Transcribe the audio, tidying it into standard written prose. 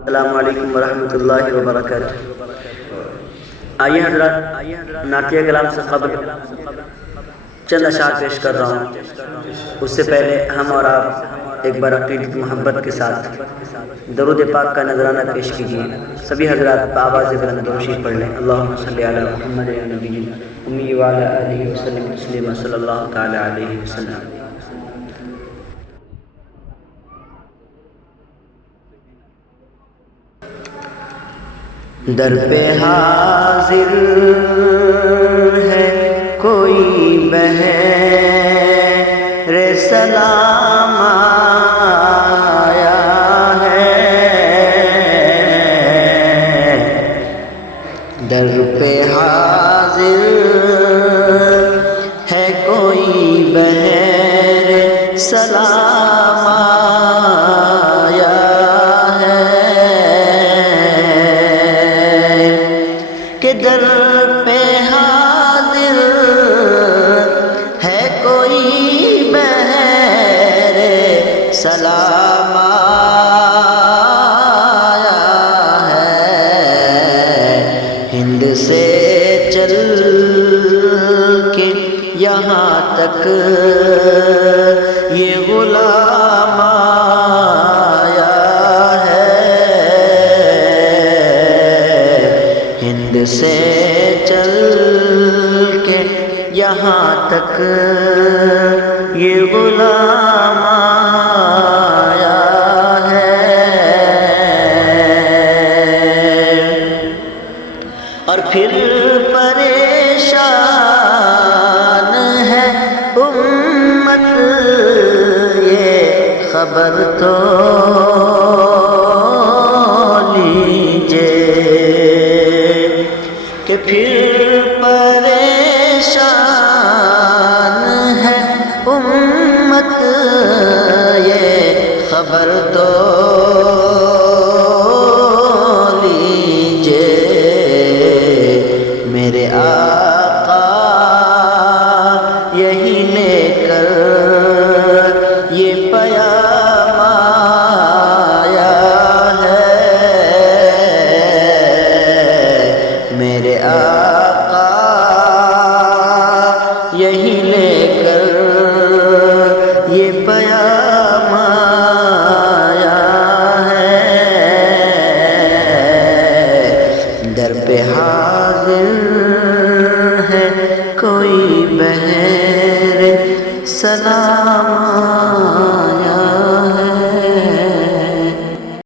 السلام علیکم ورحمۃ اللہ وبرکاتہ۔ آئیے حضرات، نعتیہ کلام سے قبل چند اشعار پیش کر رہا ہوں۔ اس سے پہلے ہم اور آپ ایک بار عقیدت محبت کے ساتھ درود پاک کا نذرانہ پیش کیجیے۔ سبھی حضرات بآواز بلند درود شریف پڑھ لیں۔ اللہم صلی علی محمد النبی امی وعلی آلہ وسلم تسلیما صلی اللہ تعالی علیہ وسلم۔ در پہ حاضر ہے کوئی بہر سلام آیا ہے، در پہ حاضر ہے کوئی بہر سلام آیا کہ در پہ حاضر ہے کوئی بہر سلام آیا ہے، ہند سے چل کے یہاں تک یہ غلام آیا ہے، ہند سے چل کے یہاں تک یہ غلام آیا ہے، اور پھر پریشان ہے امت، یہ خبر تو لیجیے کہ پھر پریشان ہے امت، یہ خبر تو لیجیے، میرے آقا یہی لے کر یہ پیام آیا ہے، میرے آقا یہی لے کر یہ پیام